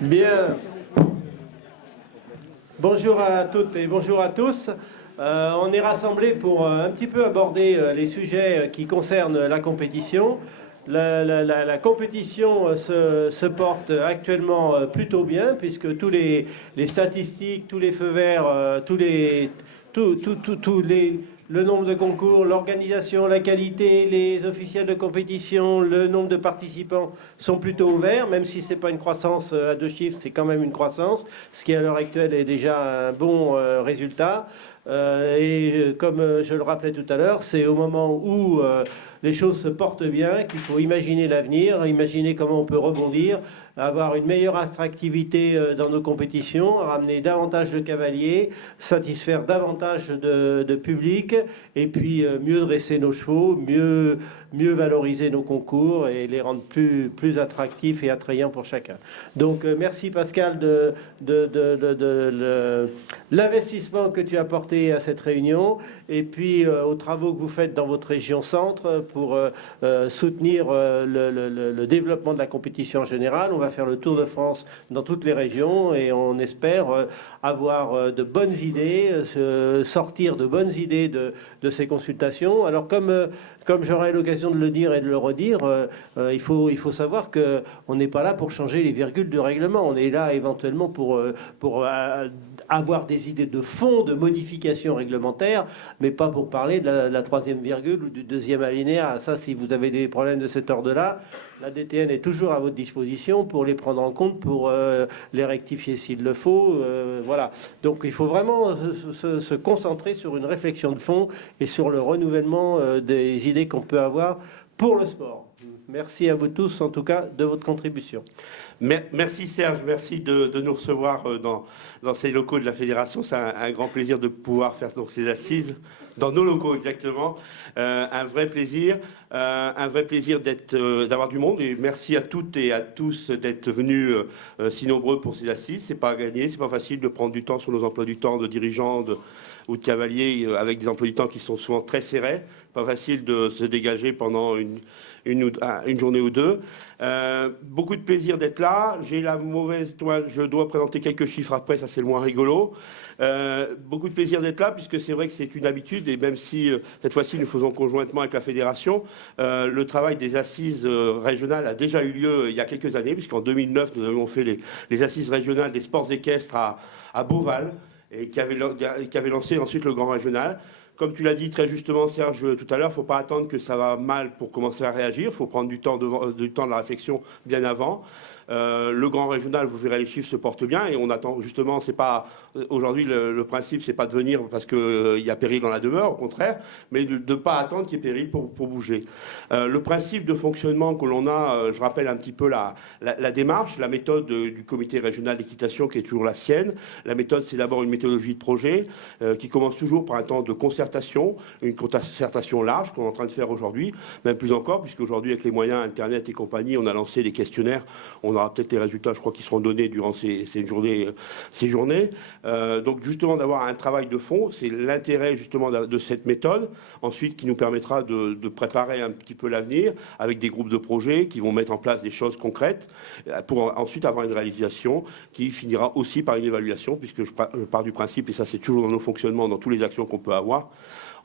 Bien. Bonjour à toutes et bonjour à tous. On est rassemblés pour un petit peu aborder les sujets qui concernent la compétition. La compétition se porte actuellement plutôt bien puisque tous les statistiques, tous les feux verts, le nombre de concours, l'organisation, la qualité, les officiels de compétition, le nombre de participants sont plutôt ouverts, même si ce n'est pas une croissance à 2 chiffres, c'est quand même une croissance, ce qui à l'heure actuelle est déjà un bon résultat. Comme je le rappelais tout à l'heure, c'est au moment où les choses se portent bien qu'il faut imaginer l'avenir, imaginer comment on peut rebondir, avoir une meilleure attractivité dans nos compétitions, ramener davantage de cavaliers, satisfaire davantage de public, et puis mieux dresser nos chevaux, mieux valoriser nos concours et les rendre plus attractifs et attrayants pour chacun. Donc merci Pascal de l'investissement que tu as apporté à cette réunion et puis aux travaux que vous faites dans votre région centre pour soutenir le développement de la compétition en général. On va faire le tour de France dans toutes les régions et on espère avoir de bonnes idées, sortir de bonnes idées de ces consultations. Alors comme j'aurai l'occasion de le dire et de le redire, il faut savoir qu'on n'est pas là pour changer les virgules du règlement. On est là éventuellement pour avoir des idées de fond, de modifications réglementaires, mais pas pour parler de la troisième virgule ou du deuxième alinéa. Ça, si vous avez des problèmes de cet ordre-là, la DTN est toujours à votre disposition pour les prendre en compte, pour les rectifier s'il le faut. Voilà. Donc il faut vraiment se concentrer sur une réflexion de fond et sur le renouvellement des idées qu'on peut avoir pour le sport. Merci à vous tous, en tout cas, de votre contribution. Merci Serge, merci de nous recevoir dans ces locaux de la Fédération. C'est un grand plaisir de pouvoir faire donc, ces assises, dans nos locaux exactement. Un vrai plaisir d'avoir du monde. Et merci à toutes et à tous d'être venus si nombreux pour ces assises. C'est pas gagné, c'est pas facile de prendre du temps sur nos emplois du temps de dirigeants ou de cavaliers avec des emplois du temps qui sont souvent très serrés. Pas facile de se dégager pendant une journée ou deux. Beaucoup de plaisir d'être là. J'ai la mauvaise toile, je dois présenter quelques chiffres après, ça c'est le moins rigolo. Beaucoup de plaisir d'être là, puisque c'est vrai que c'est une habitude, et même si cette fois-ci nous faisons conjointement avec la Fédération, le travail des assises régionales a déjà eu lieu il y a quelques années, puisqu'en 2009 nous avons fait les assises régionales des sports équestres à Beauval, et qui avait lancé ensuite le grand régional. Comme tu l'as dit très justement, Serge, tout à l'heure, il ne faut pas attendre que ça va mal pour commencer à réagir. Il faut prendre du temps de la réflexion bien avant. Le grand régional, vous verrez, les chiffres se portent bien et on attend justement, c'est pas aujourd'hui le principe, c'est pas de venir parce qu'il y a péril dans la demeure, au contraire, mais de ne pas attendre qu'il y ait péril pour bouger. Le principe de fonctionnement que l'on a, je rappelle un petit peu la démarche, la méthode du comité régional d'équitation qui est toujours la sienne. La méthode, c'est d'abord une méthodologie de projet qui commence toujours par un temps de concertation, une concertation large qu'on est en train de faire aujourd'hui, même plus encore, puisqu'aujourd'hui, avec les moyens Internet et compagnie, on a lancé des questionnaires. On aura peut-être les résultats, je crois, qui seront donnés durant ces journées. Donc, justement, d'avoir un travail de fond, c'est l'intérêt, justement, de cette méthode. Ensuite, qui nous permettra de préparer un petit peu l'avenir avec des groupes de projets qui vont mettre en place des choses concrètes pour ensuite avoir une réalisation qui finira aussi par une évaluation, puisque je pars du principe, et ça, c'est toujours dans nos fonctionnements, dans toutes les actions qu'on peut avoir,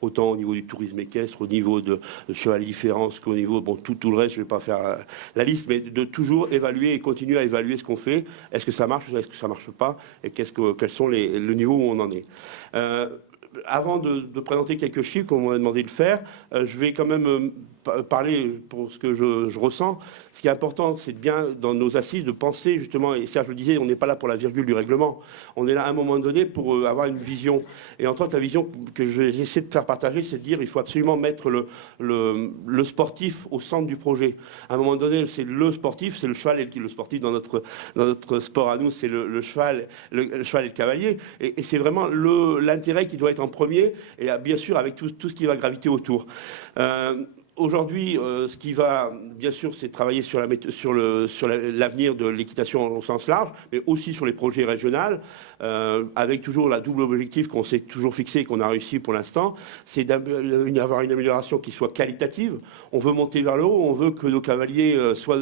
autant au niveau du tourisme équestre, au niveau de cheval différence qu'au niveau, bon, tout le reste, je ne vais pas faire la liste, mais de toujours évaluer et continuer à évaluer ce qu'on fait. Est-ce que ça marche ou est-ce que ça ne marche pas? Et quels sont le niveau où on en est. Avant de présenter quelques chiffres, comme on m'a demandé de le faire, je vais quand même parler pour ce que je ressens. Ce qui est important, c'est bien, dans nos assises, de penser justement, et Serge le disait, on n'est pas là pour la virgule du règlement, on est là à un moment donné pour avoir une vision. Et entre autres, la vision que j'essaie de faire partager, c'est de dire qu'il faut absolument mettre le sportif au centre du projet. À un moment donné, c'est le sportif, c'est le cheval, et le sportif dans notre sport à nous, c'est le cheval et le cavalier. Et c'est vraiment l'intérêt qui doit être en premier, et bien sûr avec tout ce qui va graviter autour. Aujourd'hui, ce qui va, bien sûr, c'est travailler sur l'avenir de l'équitation au sens large, mais aussi sur les projets régionaux, avec toujours la double objectif qu'on s'est toujours fixé et qu'on a réussi pour l'instant, c'est d'avoir une amélioration qui soit qualitative. On veut monter vers le haut, on veut que nos cavaliers soient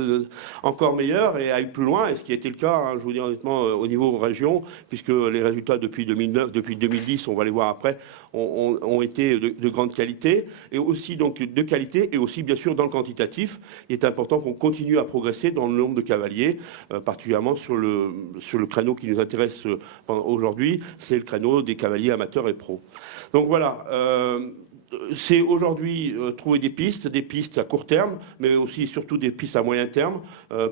encore meilleurs et aillent plus loin, et ce qui a été le cas, hein, je vous dis honnêtement, au niveau région, puisque les résultats depuis 2009, depuis 2010, on va les voir après, ont été de grande qualité, et aussi donc de qualité, et aussi bien sûr dans le quantitatif. Il est important qu'on continue à progresser dans le nombre de cavaliers, particulièrement sur le créneau qui nous intéresse aujourd'hui, c'est le créneau des cavaliers amateurs et pros. Donc voilà, c'est aujourd'hui trouver des pistes à court terme, mais aussi surtout des pistes à moyen terme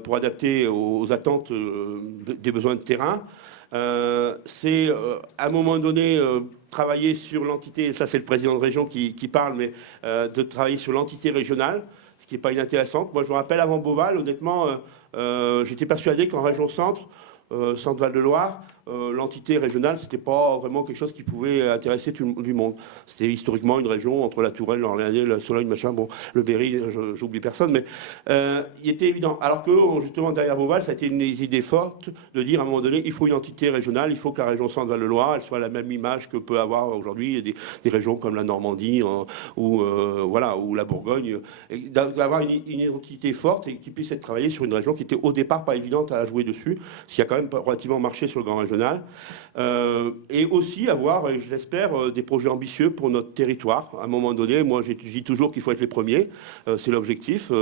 pour adapter aux attentes des besoins de terrain. C'est à un moment donné travailler sur l'entité, et ça c'est le président de région qui parle, mais de travailler sur l'entité régionale, ce qui n'est pas inintéressant. Moi je me rappelle avant Beauval, honnêtement, j'étais persuadé qu'en région centre, Centre Val-de-Loire, l'entité régionale, c'était pas vraiment quelque chose qui pouvait intéresser tout du monde. C'était historiquement une région entre la Touraine, l'Orléanais, la Sologne, machin, bon, le Berry, j'oublie personne, mais il était évident. Alors que, justement, derrière Beauval, ça a été une des idées fortes de dire, à un moment donné, il faut une entité régionale, il faut que la région Centre Val-de-Loire, elle soit la même image que peut avoir aujourd'hui des régions comme la Normandie ou la Bourgogne, d'avoir une entité forte et qui puisse être travaillée sur une région qui était au départ pas évidente à jouer dessus, ce qui a quand même relativement marché sur le grand régional. Et aussi avoir, je l'espère, des projets ambitieux pour notre territoire. À un moment donné, moi, je dis toujours qu'il faut être les premiers. C'est l'objectif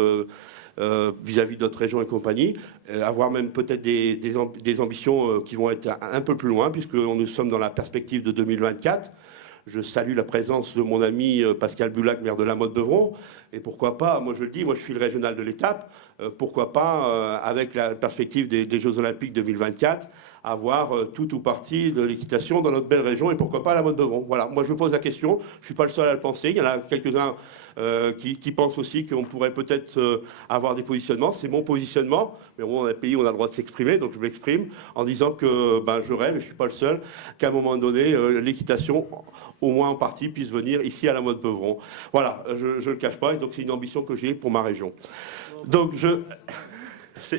vis-à-vis d'autres régions et compagnie. Avoir même peut-être des ambitions qui vont être un peu plus loin, puisque nous sommes dans la perspective de 2024. Je salue la présence de mon ami Pascal Bulac, maire de la Motte-Beuvron. Et pourquoi pas, moi je le dis, moi je suis le régional de l'étape, pourquoi pas, avec la perspective des Jeux Olympiques 2024, avoir tout ou partie de l'équitation dans notre belle région, et pourquoi pas à la Motte-Beuvron. Voilà, moi je pose la question, je ne suis pas le seul à le penser, il y en a quelques-uns qui pensent aussi qu'on pourrait peut-être avoir des positionnements. C'est mon positionnement, mais bon, dans un pays où on a le droit de s'exprimer, donc je m'exprime en disant que je rêve, et je ne suis pas le seul, qu'à un moment donné, l'équitation, au moins en partie, puisse venir ici à la Motte-Beuvron. Voilà, je ne le cache pas, et donc c'est une ambition que j'ai pour ma région. Donc je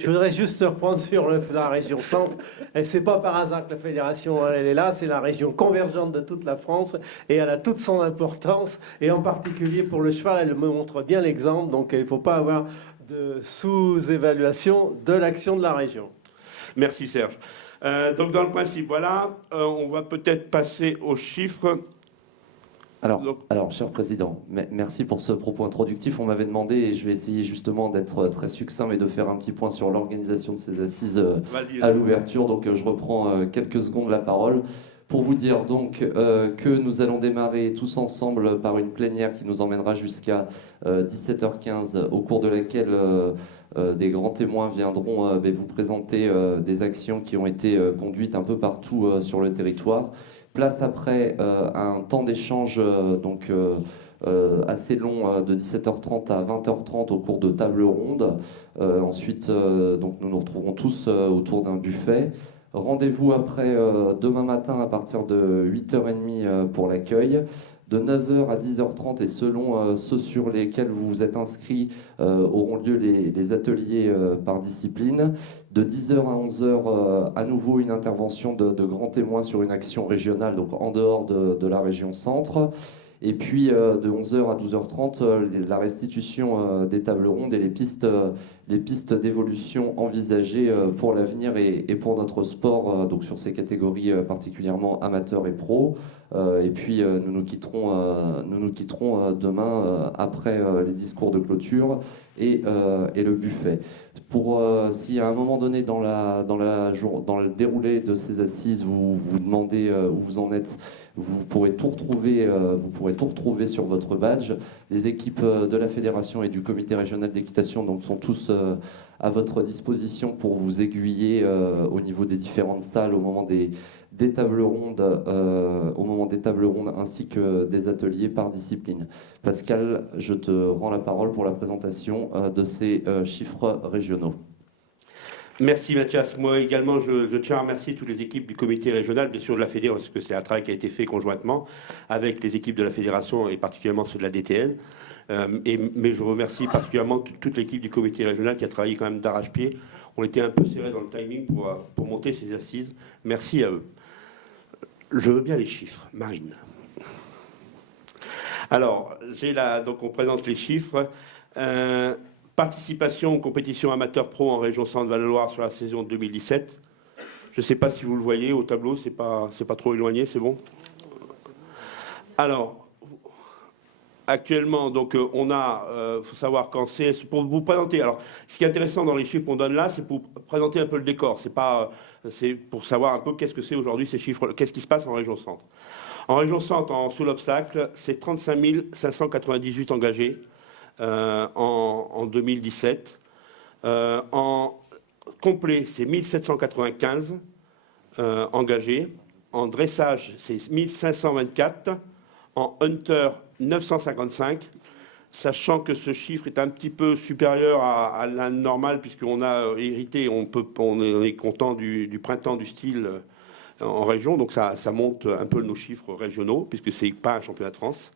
voudrais juste reprendre sur la région centre. Et c'est pas par hasard que la fédération elle est là, c'est la région convergente de toute la France et elle a toute son importance. Et en particulier pour le cheval, elle me montre bien l'exemple. Donc il ne faut pas avoir de sous-évaluation de l'action de la région. Merci Serge. Donc dans le principe, voilà, on va peut-être passer aux chiffres. Alors, cher Président, merci pour ce propos introductif. On m'avait demandé, et je vais essayer justement d'être très succinct, mais de faire un petit point sur l'organisation de ces assises à l'ouverture. Donc, je reprends quelques secondes la parole pour vous dire donc que nous allons démarrer tous ensemble par une plénière qui nous emmènera jusqu'à 17h15, au cours de laquelle des grands témoins viendront vous présenter des actions qui ont été conduites un peu partout sur le territoire. Place après un temps d'échange assez long de 17h30 à 20h30 au cours de tables rondes. Ensuite, donc nous nous retrouverons tous autour d'un buffet. Rendez-vous après demain matin à partir de 8h30 pour l'accueil. De 9h à 10h30 et selon ceux sur lesquels vous vous êtes inscrits auront lieu les ateliers par discipline. De 10h à 11h, à nouveau une intervention de grands témoins sur une action régionale, donc en dehors de la région centre. Et puis de 11h à 12h30, la restitution des tables rondes et les pistes d'évolution envisagées pour l'avenir et pour notre sport, donc sur ces catégories particulièrement amateurs et pros. Et puis nous nous quitterons demain après les discours de clôture et le buffet. Si à un moment donné dans le déroulé de ces assises vous vous demandez où vous en êtes, vous pourrez tout retrouver sur votre badge. Les équipes de la fédération et du comité régional d'équitation donc sont tous à votre disposition pour vous aiguiller au niveau des différentes salles au moment des tables rondes, ainsi que des ateliers par discipline. Pascal, je te rends la parole pour la présentation de ces chiffres régionaux. Merci Mathias. Moi également, je tiens à remercier toutes les équipes du comité régional, bien sûr de la fédération, parce que c'est un travail qui a été fait conjointement avec les équipes de la fédération et particulièrement ceux de la DTN. Mais je remercie particulièrement toute l'équipe du comité régional qui a travaillé quand même d'arrache-pied. On était un peu serrés dans le timing pour monter ces assises. Merci à eux. Je veux bien les chiffres, Marine. Alors, donc on présente les chiffres. Participation aux compétitions amateurs pro en région Centre-Val-de-Loire sur la saison 2017. Je ne sais pas si vous le voyez au tableau, c'est pas trop éloigné, c'est bon. Alors, actuellement, donc on a, faut savoir quand c'est pour vous présenter. Alors, ce qui est intéressant dans les chiffres qu'on donne là, c'est pour présenter un peu le décor. C'est pour savoir un peu qu'est-ce que c'est aujourd'hui ces chiffres, qu'est-ce qui se passe en région Centre. En région Centre, en sous l'obstacle, c'est 35 598 engagés. En 2017. En complet, c'est 1795 engagés. En dressage, c'est 1524. En hunter, 955. Sachant que ce chiffre est un petit peu supérieur à la normale, puisqu'on a hérité, on est content du printemps du style en région. Donc ça monte un peu nos chiffres régionaux, puisque ce n'est pas un championnat de France.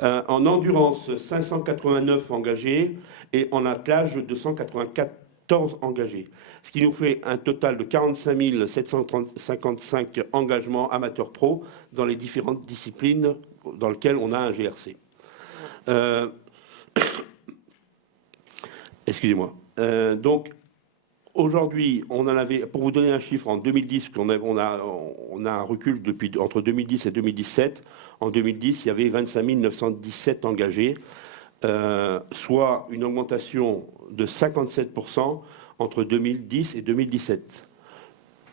En endurance, 589 engagés et en attelage, 294 engagés. Ce qui nous fait un total de 45 755 engagements amateurs pro dans les différentes disciplines dans lesquelles on a un GRC. Excusez-moi. Donc, aujourd'hui, on en avait, pour vous donner un chiffre, en 2010, on a un recul entre 2010 et 2017. En 2010, il y avait 25 917 engagés, soit une augmentation de 57% entre 2010 et 2017.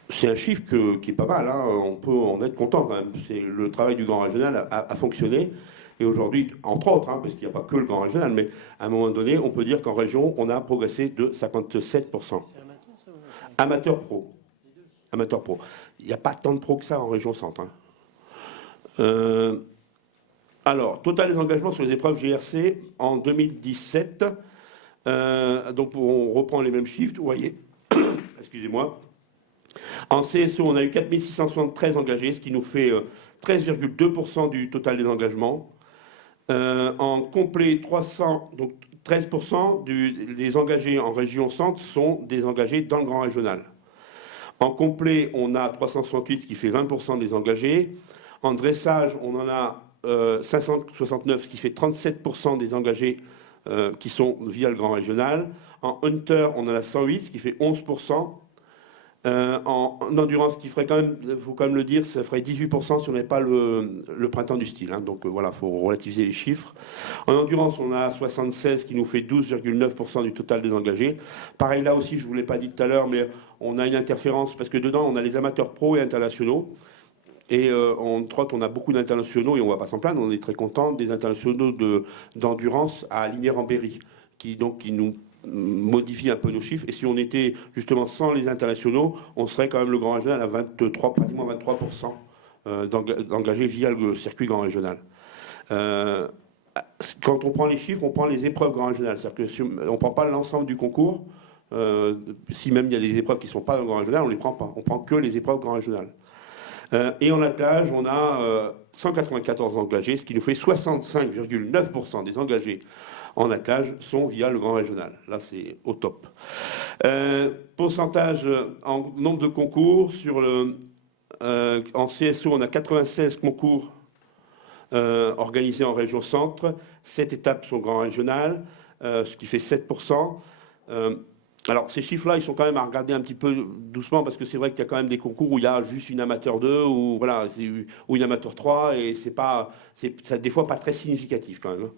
C'est un chiffre qui est pas mal, hein. On peut en être content quand même. Le travail du Grand Régional a fonctionné. Et aujourd'hui, entre autres, hein, parce qu'il n'y a pas que le Grand Régional, mais à un moment donné, on peut dire qu'en région, on a progressé de 57%. Amateur pro. Amateur pro. Il n'y a pas tant de pros que ça en région Centre. Hein. Alors, total des engagements sur les épreuves GRC en 2017. Donc, on reprend les mêmes chiffres, vous voyez. Excusez-moi. En CSO, on a eu 4673 engagés, ce qui nous fait 13,2% du total des engagements. En complet, 300, donc 13% des engagés en région Centre sont des engagés dans le Grand Régional. En complet, on a 368, ce qui fait 20% des engagés. En dressage, on en a 569, ce qui fait 37% des engagés qui sont via le Grand Régional. En Hunter, on en a 108, ce qui fait 11%. En endurance, qui ferait quand même, il faut quand même le dire, ça ferait 18% si on n'avait pas le printemps du style. Hein. Donc voilà, il faut relativiser les chiffres. En endurance, on a 76 qui nous fait 12,9% du total des engagés. Pareil, là aussi, je ne vous l'ai pas dit tout à l'heure, mais on a une interférence parce que dedans, on a les amateurs pro et internationaux. Et en trotte, on a beaucoup d'internationaux et on ne va pas s'en plaindre, on est très content des internationaux d'endurance à Lignières-en-Berry, qui nous modifie un peu nos chiffres. Et si on était justement sans les internationaux, on serait quand même le Grand Régional à pratiquement 23% d'engagés via le circuit Grand Régional. Quand on prend les chiffres, on prend les épreuves Grand Régional. C'est-à-dire qu'on ne prend pas l'ensemble du concours. Si même il y a des épreuves qui ne sont pas dans le Grand Régional, on ne les prend pas. On prend que les épreuves Grand Régional. Et en attelage, on a 194 engagés, ce qui nous fait 65,9% des engagés en attelage sont via le Grand Régional. Là, c'est au top. Pourcentage en nombre de concours. En CSO, on a 96 concours organisés en région Centre. 7 étapes sont Grand Régional, ce qui fait 7%. Alors, ces chiffres-là, ils sont quand même à regarder un petit peu doucement, parce que c'est vrai qu'il y a quand même des concours où il y a juste une amateur 2 ou une amateur 3, et c'est des fois pas très significatif quand même.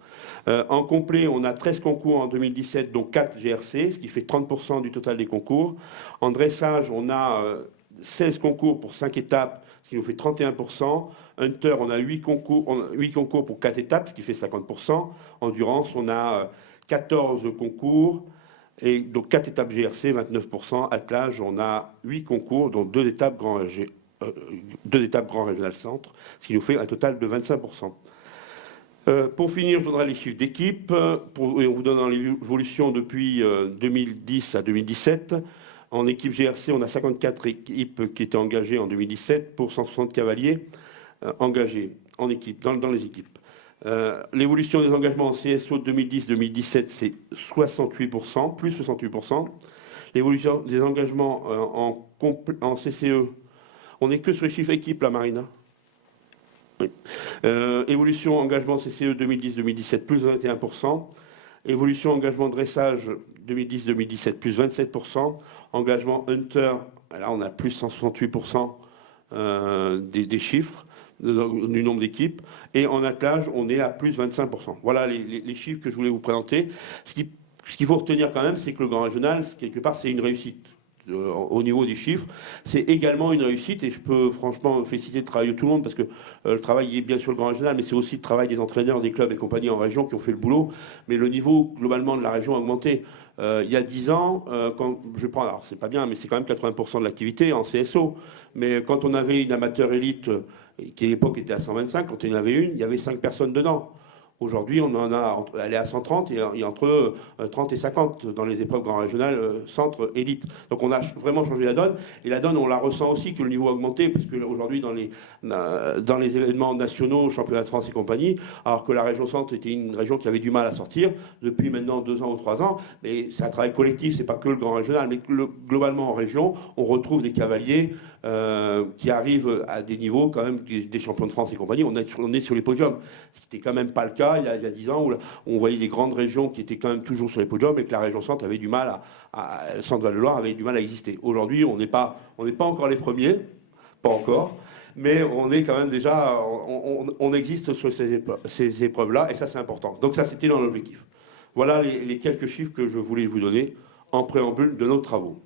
En complet, on a 13 concours en 2017, dont 4 GRC, ce qui fait 30% du total des concours. En dressage, on a 16 concours pour 5 étapes, ce qui nous fait 31%. Hunter, on a 8 concours pour 4 étapes, ce qui fait 50%. Endurance, on a 14 concours. Et donc 4 étapes GRC, 29%. Attelage, on a 8 concours, dont 2 étapes Grand Régional Centre, ce qui nous fait un total de 25%. Pour finir, je donnerai les chiffres d'équipe. Et on vous donne l'évolution depuis 2010 à 2017. En équipe GRC, on a 54 équipes qui étaient engagées en 2017 pour 160 cavaliers engagés en équipe, dans les équipes. L'évolution des engagements en CSO 2010-2017, c'est 68%, plus 68%. L'évolution des engagements en CCE, on n'est que sur les chiffres équipes, là, Marina. Oui. Évolution engagement CCE 2010-2017, plus 21%. Évolution engagement dressage 2010-2017, plus 27%. Engagement Hunter, là on a plus 168% des chiffres, du nombre d'équipes. Et en attelage, on est à plus 25%. Voilà les chiffres que je voulais vous présenter. Ce qu'il faut retenir quand même, c'est que le Grand Régional, quelque part, c'est une réussite. Au niveau des chiffres, c'est également une réussite et je peux franchement féliciter le travail de tout le monde parce que le travail est bien sûr le Grand Régional, mais c'est aussi le travail des entraîneurs, des clubs et compagnies en région qui ont fait le boulot. Mais le niveau globalement de la région a augmenté. Il y a 10 ans, quand je prends, alors c'est pas bien, mais c'est quand même 80% de l'activité en CSO. Mais quand on avait une amateur élite qui à l'époque était à 125, quand il y en avait une, il y avait 5 personnes dedans. Aujourd'hui, elle est à 130 et entre 30 et 50 dans les épreuves grand régionales, centre, élite. Donc on a vraiment changé la donne. Et la donne, on la ressent aussi que le niveau a augmenté, parce qu'aujourd'hui, dans les événements nationaux, championnat de France et compagnie, alors que la région centre était une région qui avait du mal à sortir, depuis maintenant 2 ans ou 3 ans, mais c'est un travail collectif, c'est pas que le grand régional, mais globalement en région, on retrouve des cavaliers qui arrivent à des niveaux quand même des champions de France et compagnie. On est sur les podiums, ce qui n'était quand même pas le cas il y a 10 ans où on voyait des grandes régions qui étaient quand même toujours sur les podiums et que la région centre avait du mal le centre Val-de-Loire avait du mal à exister. Aujourd'hui, on n'est pas encore les premiers, pas encore, mais on est quand même déjà, on existe sur ces épreuves-là et ça c'est important. Donc ça c'était dans l'objectif. Voilà les quelques chiffres que je voulais vous donner en préambule de nos travaux.